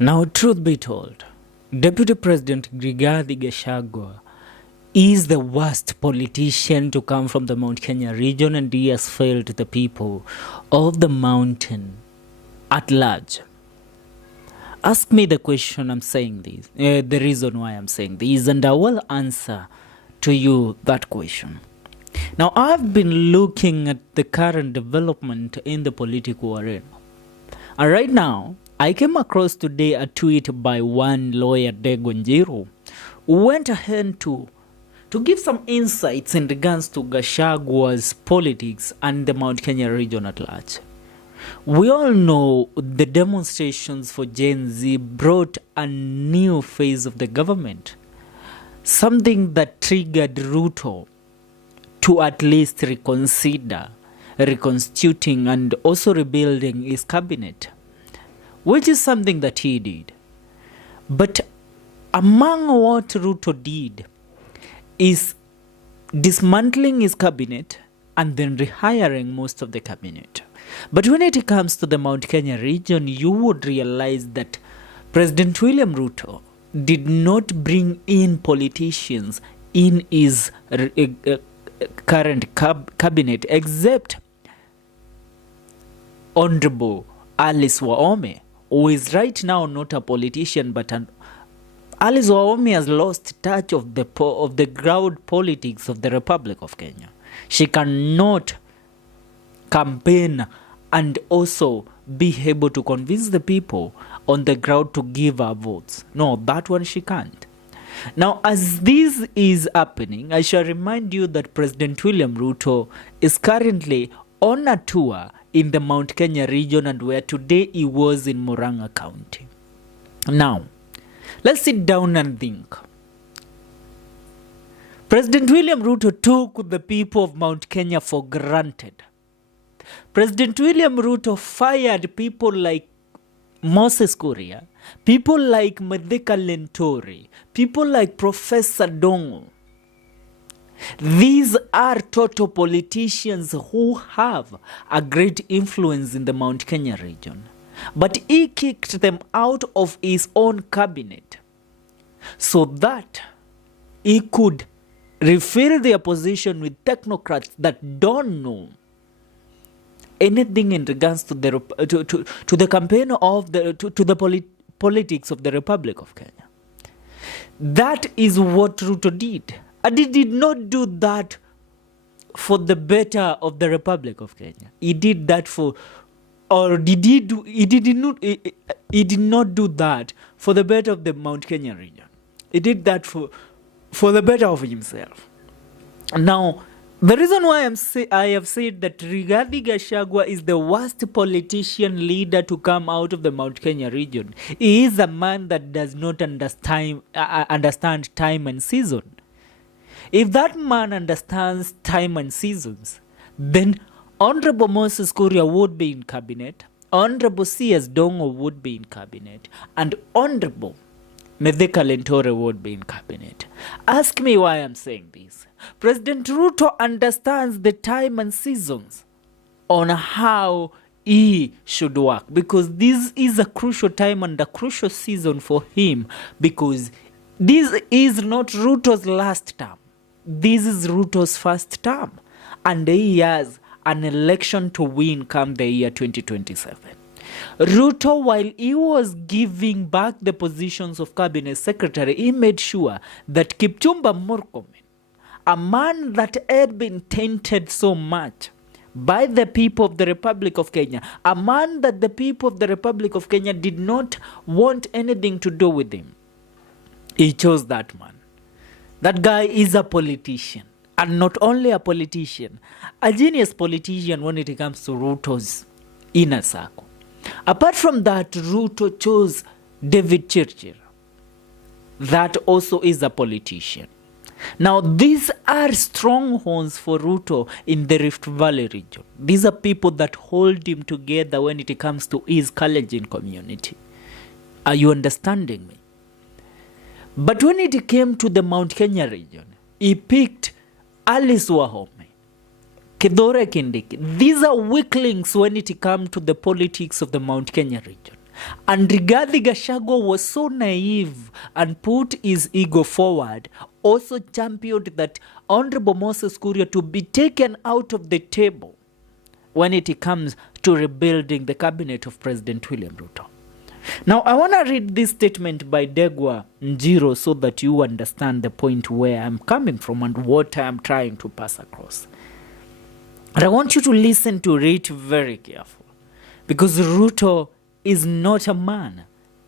Now, truth be told, Deputy President Rigathi Gachagua is the worst politician to come from the Mt.Kenya region, and he has failed the people of the mountain at large. Ask me the question I'm saying this, the reason why I'm saying this, and I will answer to you that question. Now, I've been looking at the current development in the political arena. And right now, I came across today a tweet by one lawyer, Wanjigi, who went ahead to give some insights in regards to Gachagua's politics and the Mt.Kenya region at large. We all know the demonstrations for Gen Z brought a new phase of the government, something that triggered Ruto to at least reconsider reconstituting and also rebuilding his cabinet, which is something that he did. But among what Ruto did is dismantling his cabinet and then rehiring most of the cabinet. But when it comes to the Mt.Kenya region, you would realize that President William Ruto did not bring in politicians in his current cabinet except Honorable Alice Wahome, who is right now not a politician, but Alice Wahome has lost touch of the ground politics of the Republic of Kenya. She cannot campaign and also be able to convince the people on the ground to give her votes. No, that one she can't. Now, as this is happening, I shall remind you that President William Ruto is currently on a tour in the Mt.Kenya region, and where today he was in Murang'a County. Now, let's sit down and think. President William Ruto took the people of Mt.Kenya for granted. President William Ruto fired people like Moses Kuria, people like Medeka Lentori, people like Professor Dongo. These are total politicians who have a great influence in the Mt.Kenya region. But he kicked them out of his own cabinet so that he could refill their position with technocrats that don't know anything in regards to the campaign of the politics of the Republic of Kenya. That is what Ruto did. And he did not do that for the better of the Republic of Kenya. He did that he did not do that for the better of the Mt.Kenya region. He did that for the better of himself. Now, the reason why I have said that Rigathi Gachagua is the worst politician leader to come out of the Mt.Kenya region, he is a man that does not understand time and season. If that man understands time and seasons, then Honorable Moses Kuria would be in cabinet, Honorable C.S. Dongo would be in cabinet, and Honorable Medeka Lentori would be in cabinet. Ask me why I'm saying this. President Ruto understands the time and seasons on how he should work, because this is a crucial time and a crucial season for him, because this is not Ruto's last term. This is Ruto's first term, and he has an election to win come the year 2027. Ruto, while he was giving back the positions of cabinet secretary, he made sure that Kipchumba Murkomen, a man that had been tainted so much by the people of the Republic of Kenya, a man that the people of the Republic of Kenya did not want anything to do with him, he chose that man. That guy is a politician, and not only a politician, a genius politician when it comes to Ruto's inner circle. Apart from that, Ruto chose David Chirchir. That also is a politician. Now, these are strongholds for Ruto in the Rift Valley region. These are people that hold him together when it comes to his Kalenjin community. Are you understanding me? But when it came to the Mt.Kenya region, he picked Alice Wahome, Kithure Kindiki. These are weaklings when it comes to the politics of the Mt.Kenya region. And Rigathi Gachagua was so naive and put his ego forward, also championed that Honorable Moses Kuria to be taken out of the table when it comes to rebuilding the cabinet of President William Ruto. Now, I want to read this statement by Degwa Njiro so that you understand the point where I'm coming from and what I'm trying to pass across. And I want you to listen to it very careful, because Ruto is not a man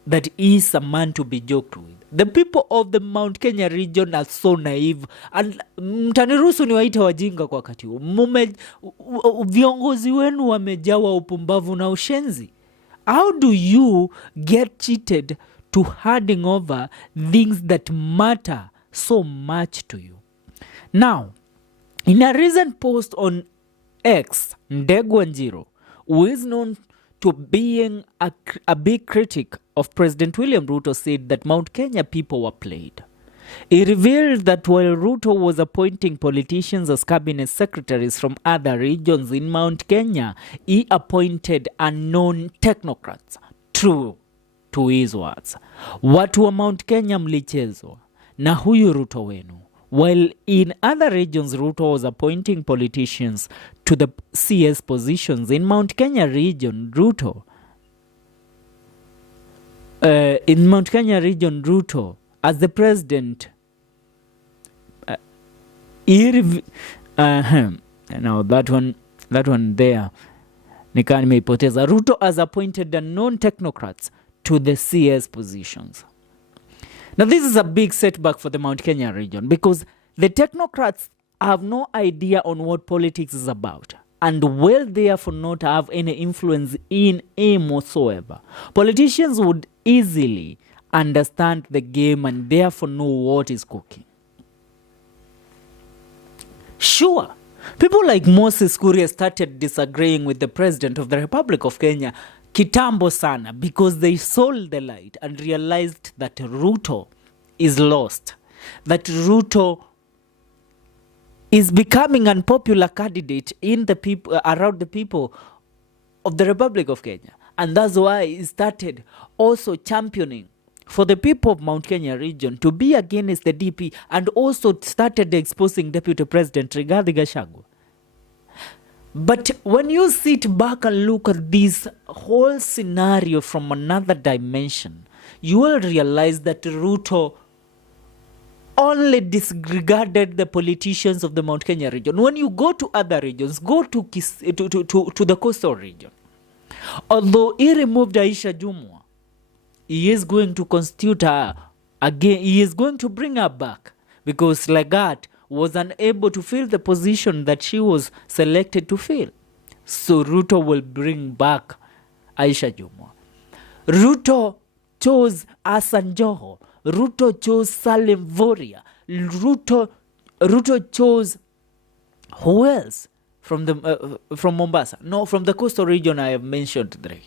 that is a man to be joked with. The people of the Mount Kenya region are so naive, and mtaniruhusu niwaita wajinga kwa wakati huu. Viongozi wenu wamejawa upumbavu na ushenzi. How do you get cheated to handing over things that matter so much to you? Now, in a recent post on X, Ndegwa Njiro, who is known to being a big critic of President William Ruto, said that Mount Kenya people were played. He revealed that while Ruto was appointing politicians as cabinet secretaries from other regions in Mount Kenya, he appointed unknown technocrats. True to his words. Watu wa Mount Kenya mlichezwa na huyu Ruto wenu. While in other regions, Ruto was appointing politicians to the CS positions. In Mount Kenya region, Ruto, as the president, now that one there, nika nimeipoteza. Ruto has appointed the non-technocrats to the CS positions. Now, this is a big setback for the Mount Kenya region, because the technocrats have no idea on what politics is about and will therefore not have any influence in aim whatsoever. Politicians would easily understand the game and therefore know what is cooking. Sure, people like Moses Kuria started disagreeing with the president of the Republic of Kenya kitambo sana, because they sold the light and realized that Ruto is lost, that Ruto is becoming an unpopular candidate in the people around the people of the Republic of Kenya, and that's why he started also championing for the people of Mount Kenya region to be against the DP, and also started exposing Deputy President Rigathi Gachagua. But when you sit back and look at this whole scenario from another dimension, you will realize that Ruto only disregarded the politicians of the Mount Kenya region. When you go to other regions, go to the coastal region. Although he removed Aisha Jumwa, he is going to constitute her again. He is going to bring her back, because Lagat was unable to fill the position that she was selected to fill. So Ruto will bring back Aisha Jumwa. Ruto chose Hassan Joho. Ruto chose Salim Voria. Ruto chose who else from Mombasa? No, from the coastal region I have mentioned today.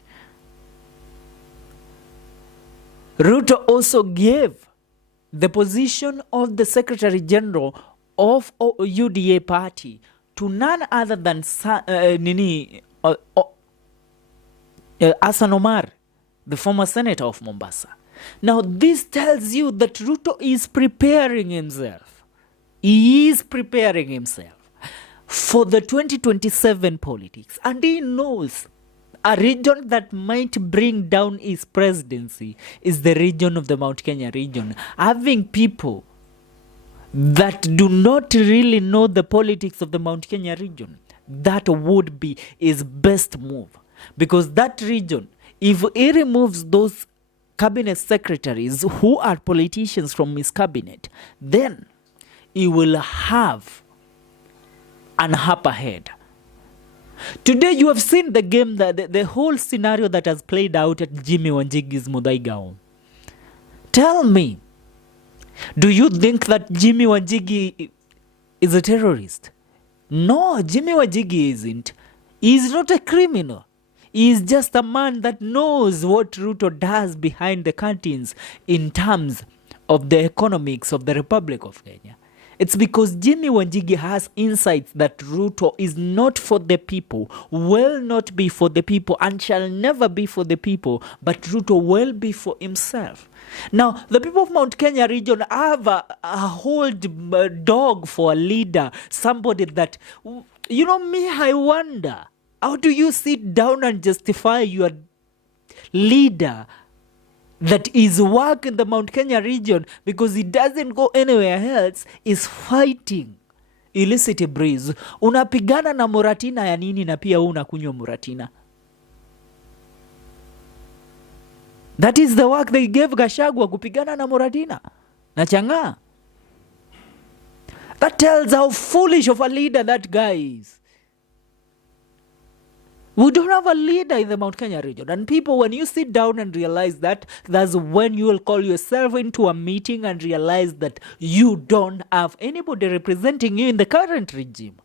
Ruto also gave the position of the Secretary General of UDA party to none other than Hassan Omar, the former senator of Mombasa. Now, this tells you that Ruto is preparing himself. He is preparing himself for the 2027 politics. And he knows a region that might bring down his presidency is the region of the Mount Kenya region. Having people that do not really know the politics of the Mount Kenya region, that would be his best move. Because that region, if he removes those cabinet secretaries who are politicians from his cabinet, then he will have an upper head. Today you have seen the game, the whole scenario that has played out at Jimmy Wanjigi's Muthaiga. Tell me, do you think that Jimmy Wanjigi is a terrorist? No, Jimmy Wanjigi isn't. He is not a criminal. He is just a man that knows what Ruto does behind the curtains in terms of the economics of the Republic of Kenya. It's because Jimmy Wanjigi has insights that Ruto is not for the people, will not be for the people, and shall never be for the people, but Ruto will be for himself. Now, the people of Mount Kenya region have a hold dog for a leader, somebody that, you know me, I wonder, how do you sit down and justify your leader that is work in the Mount Kenya region because he doesn't go anywhere else, is fighting illicit breeze? Unapigana na Muratina ya nini na pia unakunywa Muratina? That is the work they gave Gachagua, kupigana na Muratina na Chang'aa. That tells how foolish of a leader that guy is. We don't have a leader in the Mount Kenya region. And people, when you sit down and realize that, that's when you will call yourself into a meeting and realize that you don't have anybody representing you in the current regime.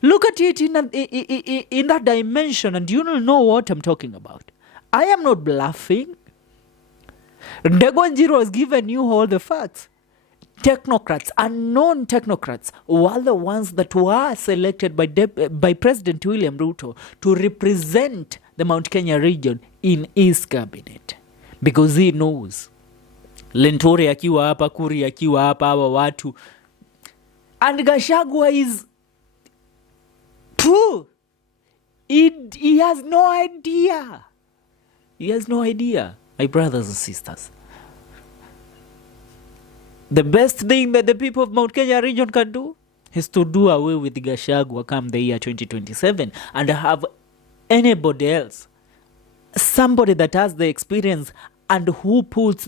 Look at it in that dimension, and you will know what I'm talking about. I am not bluffing. Wanjigi has given you all the facts. Technocrats and non-technocrats were the ones that were selected by President William Ruto to represent the Mount Kenya region in his cabinet, because he knows Lentore akiwa hapa, Kuri akiwa hapa, hawa watu, and Gachagua is true. He has no idea. He has no idea, my brothers and sisters. The best thing that the people of Mount Kenya region can do is to do away with Gachagua come the year 2027 and have anybody else, somebody that has the experience and who puts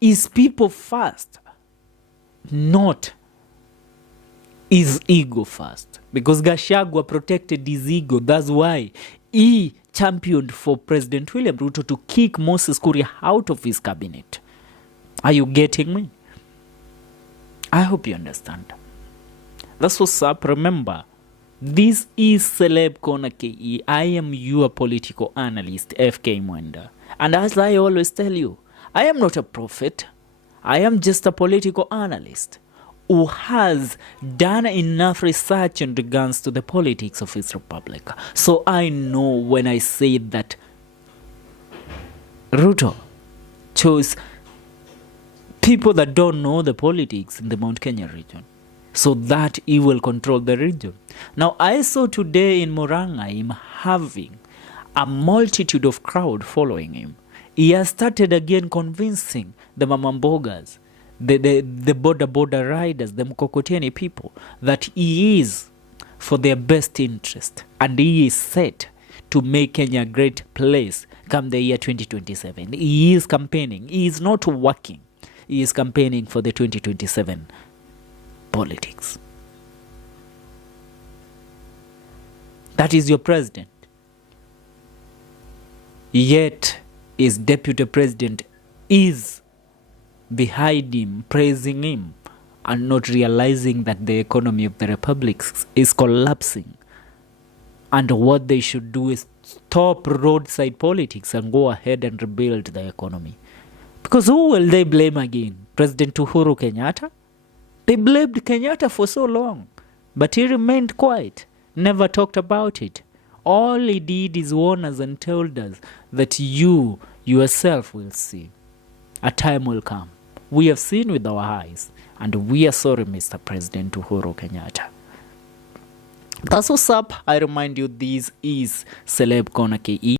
his people first, not his ego first. Because Gachagua protected his ego. That's why he championed for President William Ruto to kick Moses Kuria out of his cabinet. Are you getting me? I hope you understand. That's what's up. Remember, this is Celeb Corner KE. I am your political analyst, FK Mwenda. And as I always tell you, I am not a prophet. I am just a political analyst who has done enough research in regards to the politics of his republic. So I know when I say that Ruto chose people that don't know the politics in the Mount Kenya region, so that he will control the region. Now, I saw today in Murang'a him having a multitude of crowd following him. He has started again convincing the Mamambogas, the border riders, the Mkokoteni people, that he is for their best interest, and he is set to make Kenya a great place come the year 2027. He is campaigning. He is not working. He is campaigning for the 2027 politics. That is your president. Yet his deputy president is behind him, praising him, and not realizing that the economy of the republic is collapsing. And what they should do is stop roadside politics and go ahead and rebuild the economy. Because who will they blame again? President Uhuru Kenyatta? They blamed Kenyatta for so long, but he remained quiet, never talked about it. All he did is warn us and told us that you yourself will see. A time will come. We have seen with our eyes, and we are sorry, Mr. President Uhuru Kenyatta. That's what's up. I remind you, this is Celeb Corner KE.